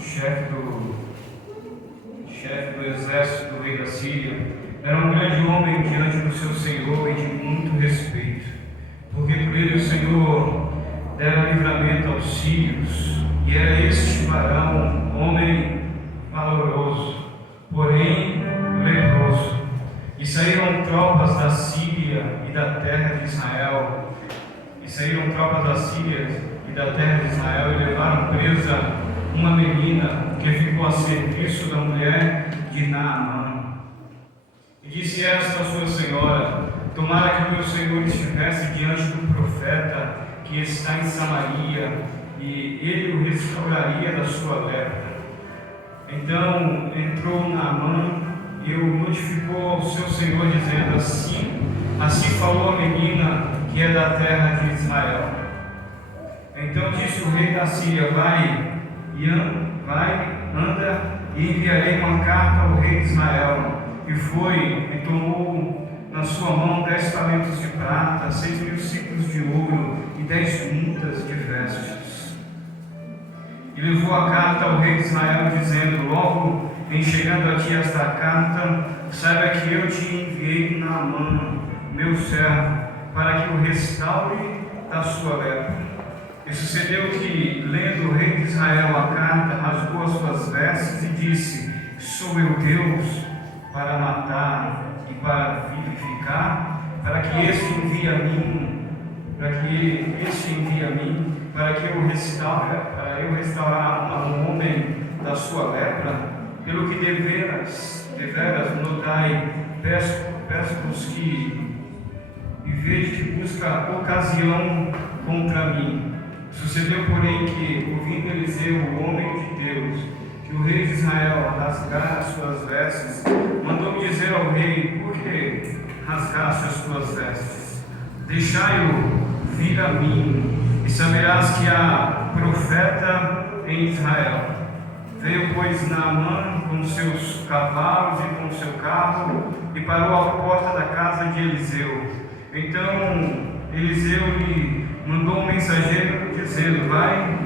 chefe do exército do rei da Síria, era um grande homem diante do seu Senhor e de muito respeito, porque por ele o Senhor dera livramento aos sírios, e era este varão homem valoroso, porém leproso. E saíram tropas da Síria e da terra de Israel, e levaram presa uma menina que ficou a serviço da mulher de Naamã. E disse esta a sua senhora: tomara que o meu senhor estivesse diante do profeta que está em Samaria, e ele o restauraria da sua lepra. Então entrou Naamã e o notificou ao seu senhor, dizendo: assim falou a menina que é da terra de Israel. Então disse o rei da Síria: vai, anda, e enviarei uma carta ao rei de Israel. E foi, e tomou na sua mão 10 talentos de prata, 6.000 ciclos de ouro e 10 mudas de vestes. E levou a carta ao rei de Israel, dizendo: logo em chegando a ti esta carta, saiba que eu te enviei Naamã, meu servo, para que o restaure da sua lepra. E sucedeu que, lendo o rei de Israel a carta, rasgou as suas vestes e disse: sou eu Deus para matar e para vivificar, para que este envie a mim, para que eu restaurar um homem da sua lepra? Pelo que deveras notai, peço-vos que e vejo que busca ocasião contra mim. Sucedeu, porém, que, ouvindo Eliseu, o homem de Deus, que o rei de Israel rasgara as suas vestes, mandou-me dizer ao rei: por que rasgaste as tuas vestes? Deixai-o vir a mim, e saberás que há profeta em Israel. Veio, pois, Naamã com seus cavalos e com seu carro, e parou à porta da casa de Eliseu. Então Eliseu lhe mandou um mensageiro, dizendo: vai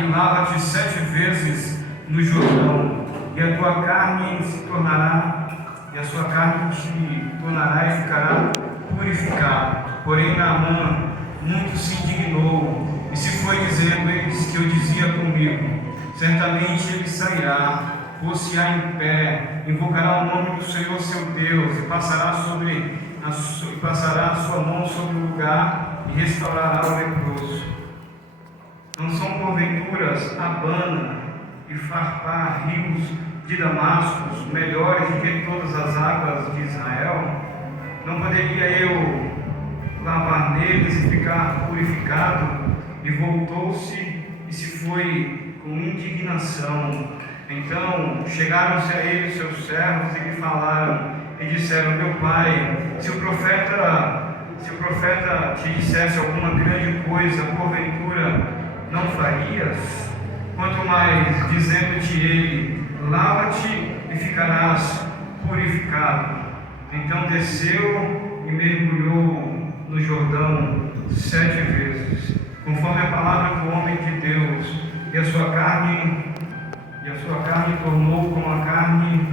e lava-te 7 vezes no Jordão, e a tua carne te tornará e ficará purificada. Porém Naamã muito se indignou, e se foi dizendo: eis que eu dizia comigo, certamente ele sairá, pôr-se-á em pé, invocará o nome do Senhor seu Deus, e passará a sua mão sobre o lugar e restaurará o leproso. Não são porventuras Abana e Farpar, rios de Damasco, melhores do que todas as águas de Israel? Não poderia eu lavar neles e ficar purificado? E voltou-se e se foi com indignação. Então chegaram-se a ele seus servos e lhe falaram e disseram: meu pai, se o profeta te dissesse alguma grande coisa, porventura não farias? Quanto mais dizendo-te ele: lava-te e ficarás purificado. Então desceu e mergulhou no Jordão 7 vezes, conforme a palavra do homem de Deus, e a sua carne tornou como a carne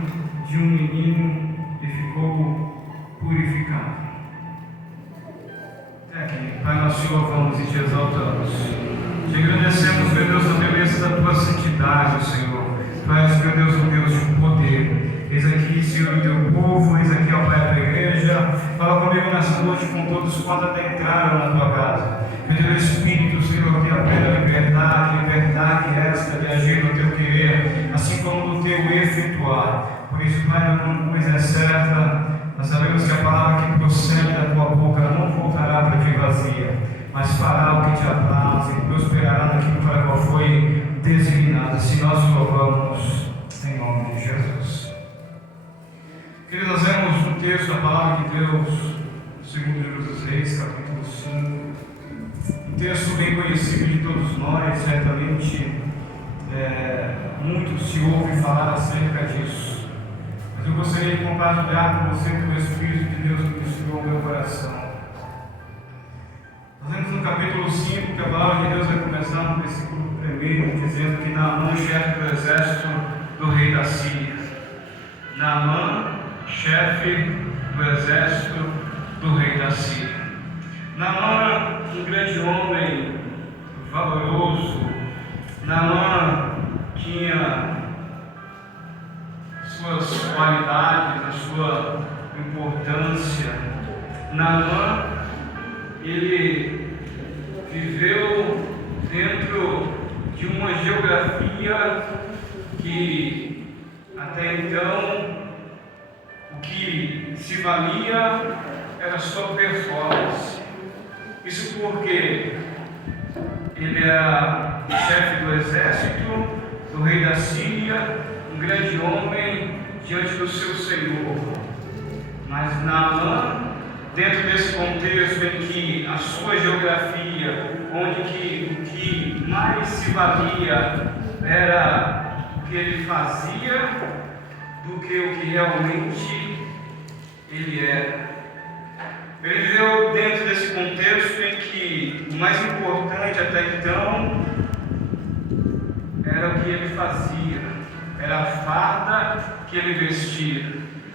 de um menino e ficou purificado. Pai, nós te louvamos e te exaltamos. Te agradecemos, meu Deus, a beleza da tua santidade, Senhor. Tu és, meu Deus, um Deus de poder. Eis aqui, Senhor, o teu povo, eis aqui, ó Pai, a tua igreja. Fala comigo nessa noite com todos quantos adentraram na tua casa. Que o teu Espírito, Senhor, tenha plena liberdade esta de agir no teu querer, assim como no teu efetuar. Por isso, Pai, uma coisa é certa: nós sabemos que a palavra que procede da tua boca não voltará para ti vazia, mas fará o que te apraz e prosperará naquilo para qual foi designado. Assim nós o louvamos em nome de Jesus. Queridos, nós vemos um texto da palavra de Deus, segundo o livro dos Reis, capítulo 5. Um texto bem conhecido de todos nós, certamente muito se ouve falar acerca disso. Mas eu gostaria de compartilhar com você que o Espírito de Deus ministrou ao meu coração. Nós vemos no capítulo 5 que a palavra de Deus vai começar no versículo 3. 1, dizendo que Naamã, chefe do exército do rei da Síria. Naamã, chefe do exército do rei da Síria. Naamã, um grande homem valoroso. Naamã tinha suas qualidades, a sua importância. Naamã, ele viveu dentro de uma geografia que até então o que se valia era sua performance. Isso porque ele era chefe do exército do rei da Síria, um grande homem diante do seu Senhor. Mas Naamã, dentro desse contexto em que a sua geografia, onde que o que mais se valia era o que ele fazia do que o que realmente ele era. Ele viveu dentro desse contexto em que o mais importante até então era o que ele fazia, era a farda que ele vestia.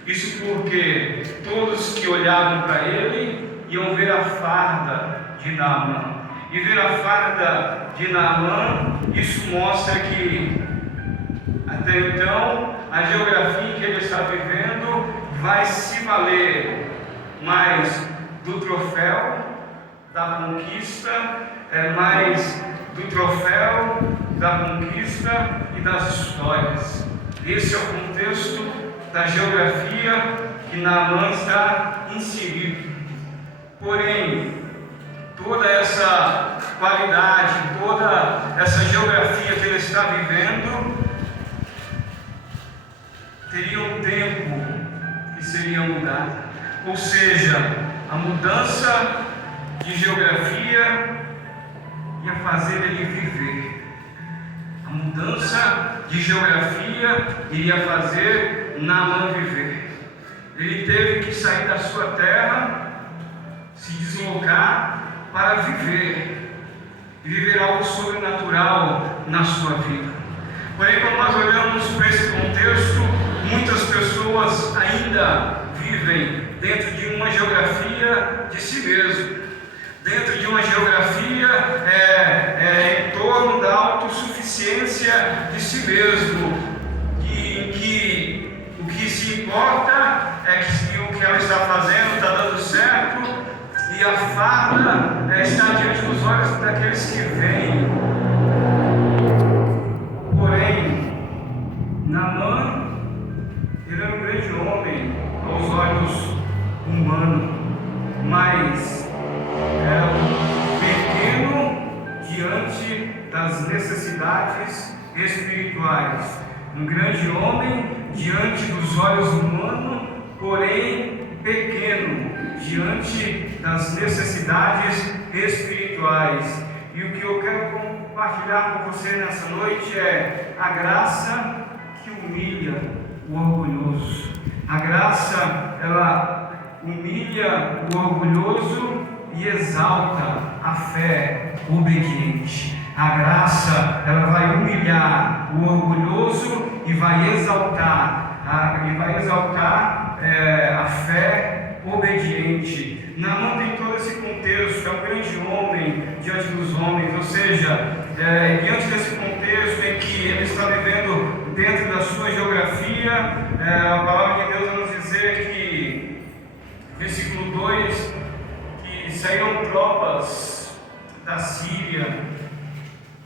Isso porque todos que olhavam para ele iam ver a farda de Naamã. E ver a farda de Naamã, isso mostra que até então a geografia que ele está vivendo vai se valer mais do troféu da conquista, mais do troféu da conquista e das histórias. Esse é o contexto da geografia que Naamã está inserido. Porém, toda essa qualidade, toda essa geografia que ele está vivendo, teria um tempo que seria mudado. Ou seja, a mudança de geografia ia fazer ele viver. A mudança de geografia iria fazer Naamã viver. Ele teve que sair da sua terra, se deslocar para viver. E viver algo sobrenatural na sua vida. Porém, quando nós olhamos para esse contexto, muitas pessoas ainda vivem dentro de uma geografia de si mesmo, dentro de uma geografia em torno da autossuficiência de si mesmo, em que o que se importa é que se o que ela está fazendo está dando certo e a farda está diante dos olhos daqueles que veem. Porém, Naamã, ele era um grande homem aos olhos humanos, mas era pequeno diante das necessidades espirituais. Um grande homem diante dos olhos humanos, porém pequeno diante das necessidades espirituais. E o que eu quero compartilhar com você nessa noite é a graça que humilha o orgulhoso. A graça, ela humilha o orgulhoso e exalta a fé obediente. A graça, ela vai humilhar o orgulhoso e vai exaltar a fé obediente. Naamã tem todo esse contexto, é um grande homem diante dos homens, ou seja, diante desse contexto em que ele está vivendo dentro da sua geografia, a palavra de Deus vai nos dizer que, versículo 2, que saíram tropas da Síria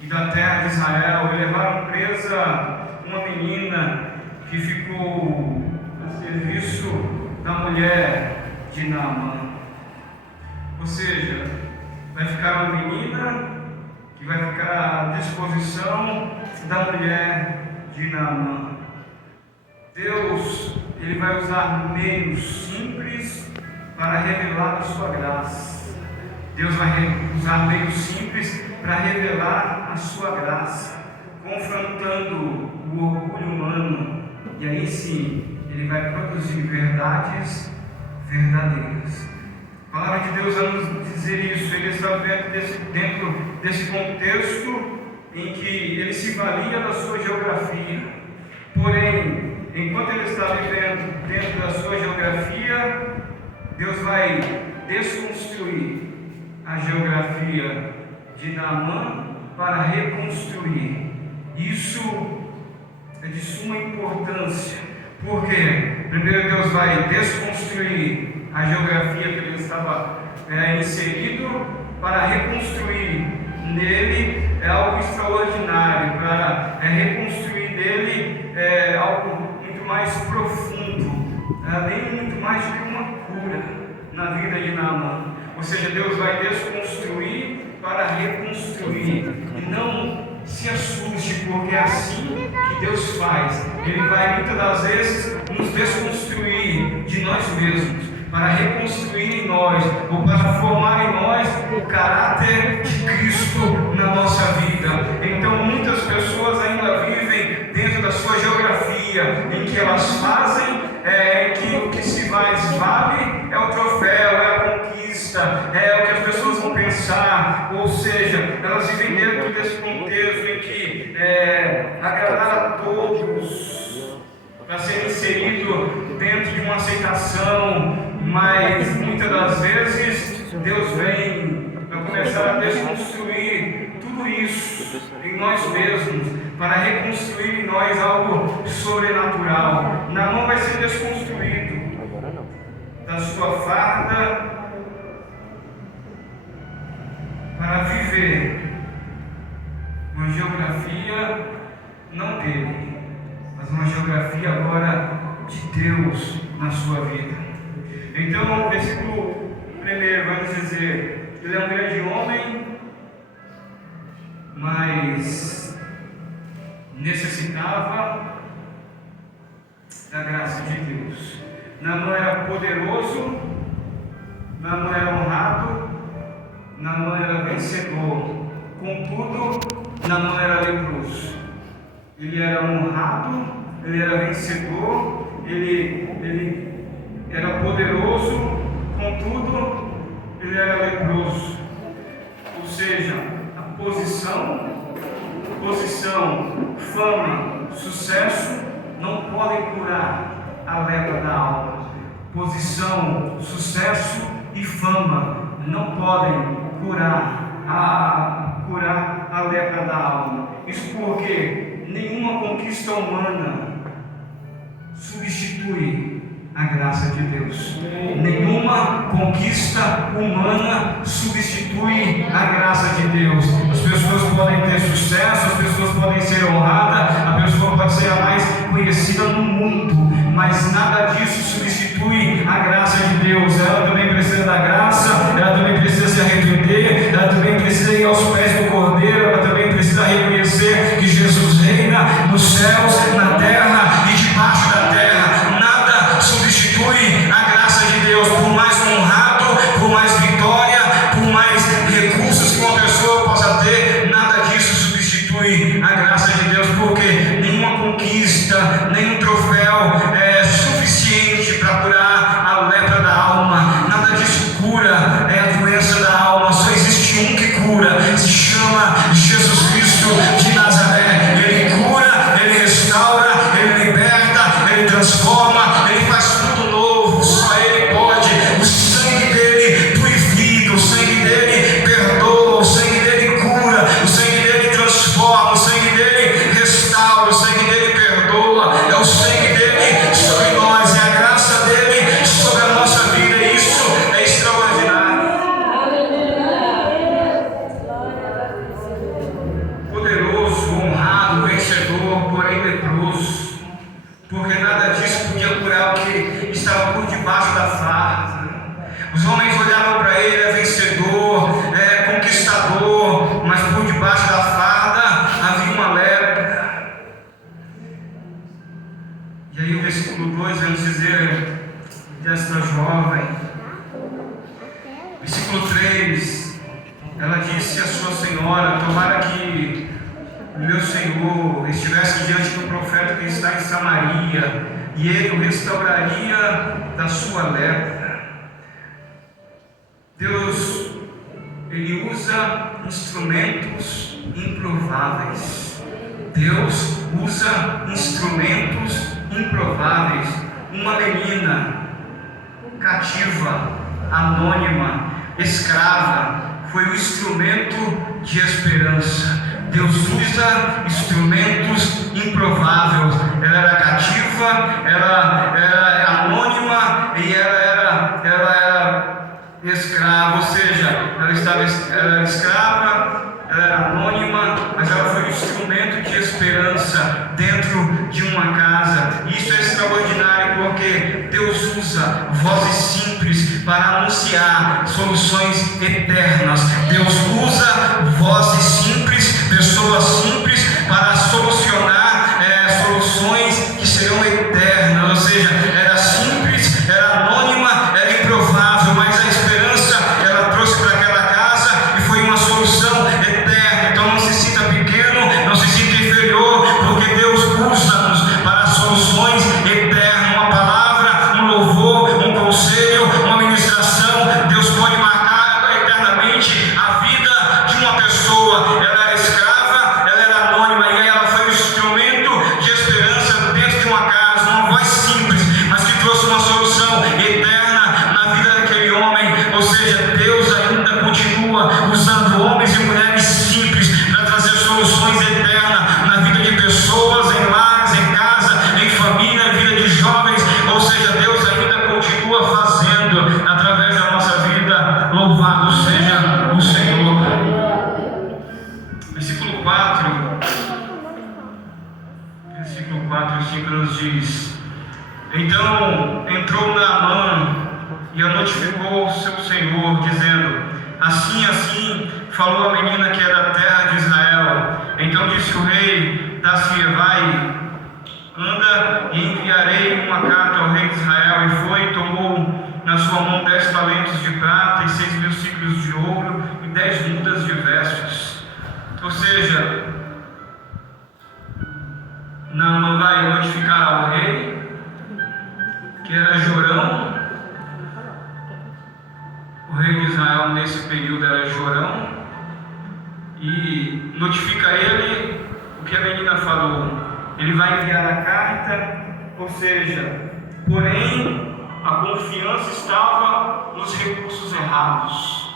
e da terra de Israel e levaram presa uma menina que ficou a serviço da mulher de Naamã. Ou seja, vai ficar uma menina que vai ficar à disposição da mulher de Naamã. Deus, ele vai usar meios simples para revelar a sua graça. Deus vai usar meios simples para revelar a sua graça, confrontando o orgulho humano. E aí sim, ele vai produzir verdades verdadeiras. A palavra de Deus vai nos dizer isso. Ele está dentro desse contexto em que ele se valia da sua geografia. Porém, enquanto ele está vivendo dentro da sua geografia, Deus vai desconstruir a geografia de Naamã para reconstruir. Isso é de suma importância, porque primeiro Deus vai desconstruir a geografia que ele estava inserido para reconstruir nele algo extraordinário, para reconstruir nele algo muito mais profundo, além muito mais do que uma cura na vida de Naamã. Ou seja, Deus vai desconstruir para reconstruir. E não se assuste, porque é assim que Deus faz. Ele vai muitas das vezes nos desconstruir de nós mesmos, para reconstruir em nós, ou para formar em nós o caráter de Cristo na nossa vida. Então muitas pessoas ainda vivem dentro da sua geografia, em que elas fazem, que o que se vale é o troféu, é a conquista, é o que as pessoas vão pensar. Ou seja, elas vivem dentro desse contexto em que agradar a todos, para ser inserido dentro de uma aceitação. Mas muitas das vezes Deus vem para começar a desconstruir tudo isso em nós mesmos, para reconstruir em nós algo sobrenatural. Naamã vai ser desconstruído da sua farda para viver uma geografia não dele, mas uma geografia agora de Deus na sua vida. Então, o versículo 1 vai nos dizer: ele é um grande homem, mas necessitava da graça de Deus. Naamã era poderoso, Naamã era honrado, Naamã era vencedor. Contudo, Naamã era leproso. Ele era honrado, ele era vencedor, ele era poderoso, contudo, ele era leproso. Ou seja, a posição, fama, sucesso não podem curar a lepra da alma. Posição, sucesso e fama não podem curar a lepra da alma. Isso porque nenhuma conquista humana substitui a graça de Deus. Nenhuma conquista humana substitui a graça de Deus. As pessoas podem ter sucesso, as pessoas podem ser honradas, a pessoa pode ser a mais conhecida no mundo, mas nada disso substitui a graça de Deus. Ela também precisa da graça, ela também precisa se arrepender, ela também precisa ir aos pés do Cordeiro, ela também precisa reconhecer que Jesus reina nos céus, na terra e debaixo da terra. Substitui a graça de Deus. Por mais honrado, por mais vitória, por mais recursos que uma pessoa possa ter, nada disso substitui a graça de Deus, porque nenhuma conquista, nenhum troféu é suficiente para curar a lepra da alma. Nada disso cura a doença da alma. Só existe um que cura, se chama Jesus Cristo de Nazaré. Ele cura, ele restaura, ele liberta, ele transforma, ele faz tudo novo. Só ele pode. O sangue dele purifica, o sangue dele perdoa, o sangue dele cura, o sangue dele transforma, o sangue dele restaura, o sangue dele perdoa. É o sangue dele sobre nós, é a graça dele sobre a nossa vida. Isso é extraordinário. Poderoso, honrado, vencedor, porém leproso, porque nada disso podia curar o que estava por debaixo da farda. Os homens olhavam para ele, é vencedor, é conquistador, mas por debaixo da farda havia uma lepra. E aí o versículo 2 vai nos dizer desta jovem. Versículo 3, ela disse à sua senhora: tomara que o meu Senhor estivesse diante do profeta que está em Samaria, e ele o restauraria da sua lepra. Deus, ele usa instrumentos improváveis. Deus usa instrumentos improváveis. Uma menina cativa, anônima, escrava, foi o instrumento de esperança. Deus usa instrumentos improváveis. Ela era cativa, ela era anônima e ela era escrava, ou seja, ela era escrava, ela era anônima, mas ela foi um instrumento de esperança dentro de uma casa. Isso é extraordinário, porque Deus usa vozes simples para anunciar soluções eternas. Deus usa vozes simples, pessoas simples, para solucionar soluções que serão eternas. Ou seja, era simples, era anônima, era improvável, mas a esperança ela trouxe para aquela casa e foi uma solução eterna. Então não se sinta pequeno, não se sinta inferior, porque Deus usa-nos para soluções eternas. Uma palavra, um louvor, um conselho, uma ministração. Deus pode marcar eternamente a vida de uma pessoa. Ela era escrava, ela era anônima, e ela foi um instrumento de esperança dentro de uma casa. Uma voz simples, mas que trouxe uma solução eterna na vida daquele homem. Ou seja, Deus ainda continua usando homens e mulheres simples para trazer soluções eternas na vida de pessoas, em lares, em casa, em família, em vida de jovens. Ou seja, Deus ainda continua fazendo através da nossa vida. Louvado seja o Senhor. Versículo 4 e 5 nos diz: então entrou Naamã e a notificou seu senhor, dizendo: assim falou a menina que era da terra de Israel. Então disse o rei da Síria: vai, anda e enviarei uma carta ao rei de Israel. E foi e tomou na sua mão 10 talentos de prata e 6.000 ciclos de ouro e 10 mudas de vestes. Ou seja, Naamã vai notificar ao rei, que era Jorão. O rei de Israel nesse período era Jorão, e notifica ele o que a menina falou. Ele vai enviar a carta, ou seja, porém a confiança estava nos recursos errados.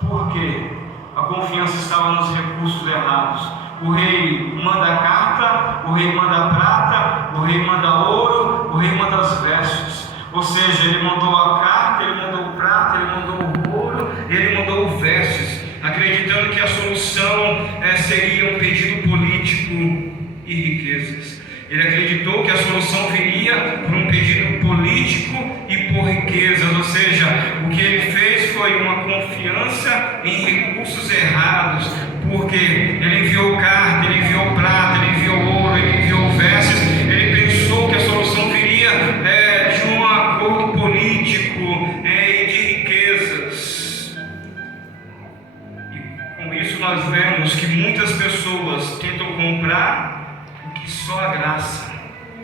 Por quê? A confiança estava nos recursos errados. O rei manda a carta, o rei manda a prata, o rei manda ouro, o rei manda as vestes. Ou seja, ele mandou a carta, ele mandou o prata, ele mandou o ouro, ele mandou vestes, acreditando que a solução seria um pedido político e riquezas. Ele acreditou que a solução viria por um pedido político e por riquezas. Ou seja, o que ele fez foi uma confiança em recursos errados, porque ele enviou carta, ele enviou prata, ele enviou ouro, ele enviou vestes. Ele pensou que a solução viria de um acordo político e de riquezas. E com isso nós vemos que muitas pessoas tentam comprar o que só a graça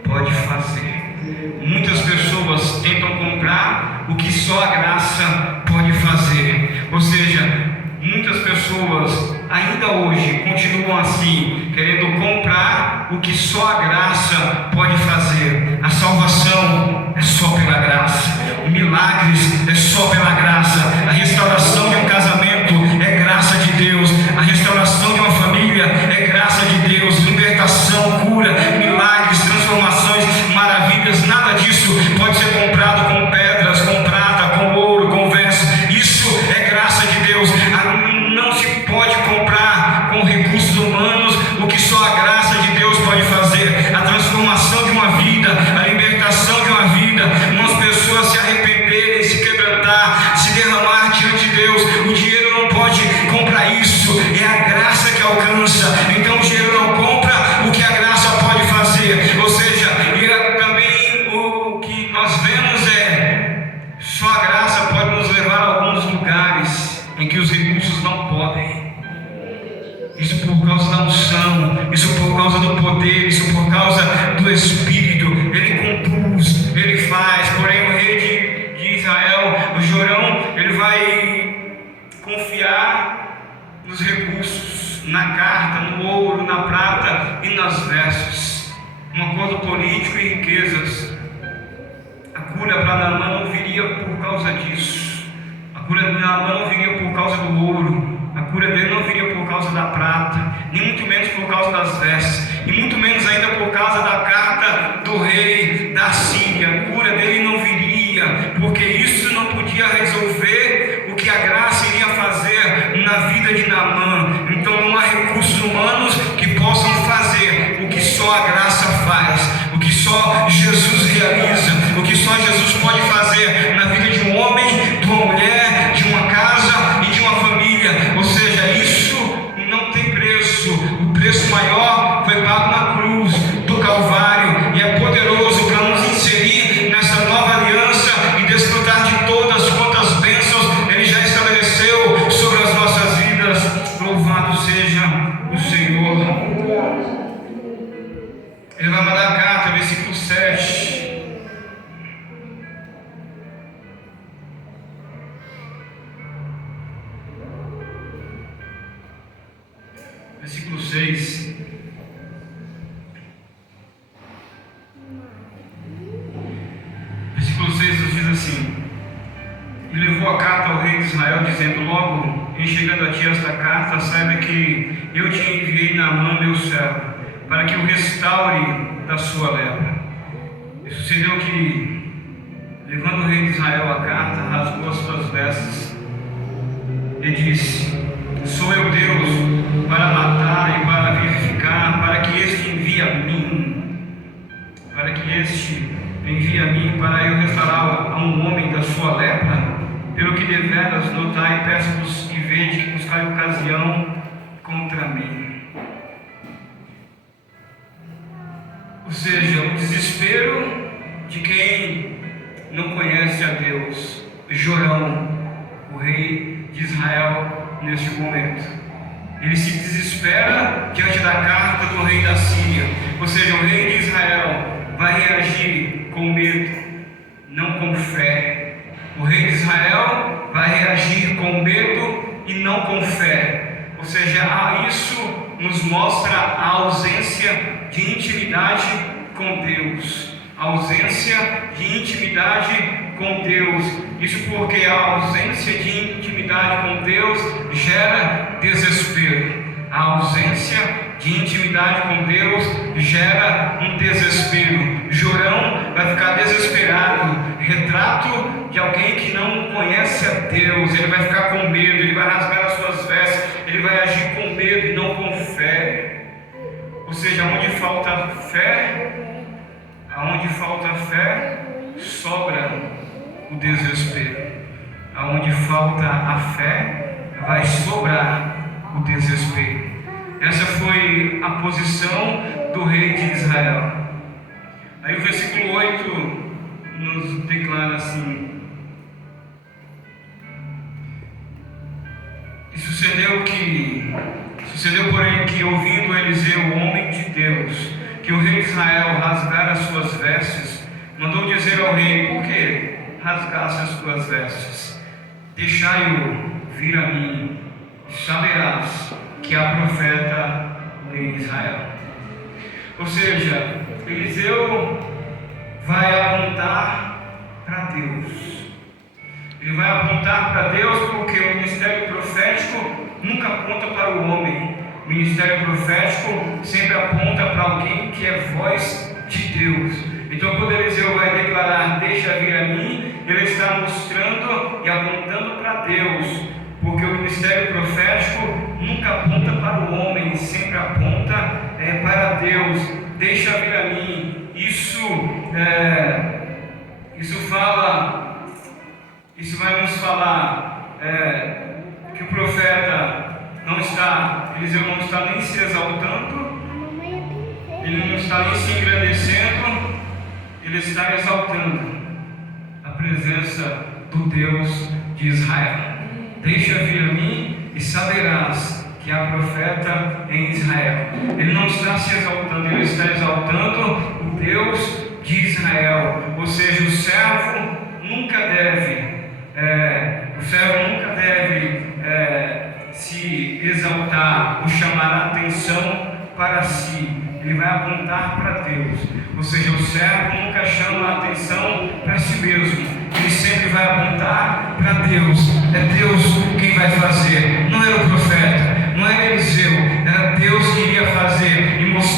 pode fazer. Muitas pessoas tentam comprar o que só a graça pode fazer. Ou seja, muitas pessoas ainda hoje continuam assim, querendo comprar o que só a graça pode fazer. A salvação é só pela graça, milagres é só pela graça, a restauração de um casamento é graça de Deus, a restauração de uma família é graça de Deus, libertação, cura, milagres, transformações, maravilhas. Nada disso pode ser comprado com pedras, com prata, com ouro, com vestes. Isso é graça de Deus. Não se pode comprar com recursos humanos o que só a graça de Deus pode fazer. A transformação de uma vida, a libertação de uma vida, umas pessoas se arrependerem, se quebrantar, se derramar diante de Deus. O dinheiro não pode comprar isso, é a graça que alcança. Então o dinheiro não compra o que a graça pode fazer. Ou seja, também o que nós vemos só a graça pode nos levar a alguns lugares em que os recursos não podem. Isso por causa da unção, isso por causa do poder, isso por causa do Espírito. Ele conduz, ele faz. Porém o rei de Israel, o Jorão, ele vai confiar nos recursos, na carta, no ouro, na prata e nas vestes, um acordo político e riquezas. A cura para Naamã não viria por causa disso. A cura de Naamã não viria por causa do ouro. A cura dele não viria por causa da prata, nem muito menos por causa das vestes, e muito menos ainda por causa da carta do rei da Síria. A cura dele não viria, porque isso não podia resolver o que a graça iria fazer na vida de Naamã. Então não há recursos humanos que possam fazer o que só a graça faz, o que só Jesus realiza, o que só Jesus pode fazer na vida de um homem, de uma mulher, de uma casa e de uma família. Ou seja, isso não tem preço. O preço maior foi pago na cruz do Calvário, e é poderoso para nos inserir nessa nova aliança e desfrutar de todas quantas bênçãos Ele já estabeleceu sobre as nossas vidas. Louvado seja o Senhor. Ele vai mandar a carta, versículo 7. Versículo 6. Versículo 6 nos diz assim: e levou a carta ao rei de Israel, dizendo: logo em chegando a ti esta carta, saiba que eu te enviei Naamã, meu servo, para que o restaure da sua lepra. E sucedeu que, levando o rei de Israel a carta, rasgou as suas vestes e disse: sou eu Deus para matar e para vivificar, para que este envie a mim, para eu restaurar a um homem da sua lepra. Pelo que deveras notai, peço-vos e vede que buscai ocasião contra mim. Ou seja, o desespero de quem não conhece a Deus. Jorão, o rei de Israel, neste momento, ele se desespera diante da carta do rei da Síria. Ou seja, o rei de Israel vai reagir com medo, não com fé. O rei de Israel vai reagir com medo e não com fé. Ou seja, isso nos mostra a ausência de intimidade com Deus. A ausência de intimidade com Deus. Isso porque a ausência de intimidade com Deus gera desespero. A ausência de intimidade com Deus gera um desespero. Jorão vai ficar desesperado, retrato de alguém que não conhece a Deus. Ele vai ficar com medo, ele vai rasgar as suas vestes, ele vai agir com medo e não com fé. Ou seja, onde falta fé, sobra o desespero. Aonde falta a fé, vai sobrar o desespero. Essa foi a posição do rei de Israel. Aí o versículo 8 nos declara assim: e sucedeu porém que, ouvindo Eliseu, o homem de Deus, que o rei de Israel rasgara as suas vestes, mandou dizer ao rei: por que rasgasse as tuas vestes? Deixai-o vir a mim, e saberás que há profeta em Israel. Ou seja, Eliseu vai apontar para Deus. Ele vai apontar para Deus porque o ministério profético nunca aponta para o homem. O ministério profético sempre aponta para alguém que é voz de Deus. Então, quando Eliseu vai declarar: deixa vir a mim, ele está mostrando e apontando para Deus, porque o ministério profético nunca aponta para o homem, sempre aponta para Deus. Deixa vir a mim. Isso vai nos falar que o profeta Eliseu não está nem se exaltando, ele não está nem se engrandecendo, ele está exaltando a presença do Deus de Israel. Deixa vir a mim e saberás que há profeta em Israel. Ele não está se exaltando, ele está exaltando o Deus de Israel. Ou seja, o servo nunca deve se exaltar ou chamar a atenção para si, ele vai apontar para Deus. Ou seja, o servo nunca chama a atenção para si mesmo, ele sempre vai apontar para Deus. É Deus quem vai fazer, não era o profeta, não era Eliseu, era Deus que iria fazer e mostrar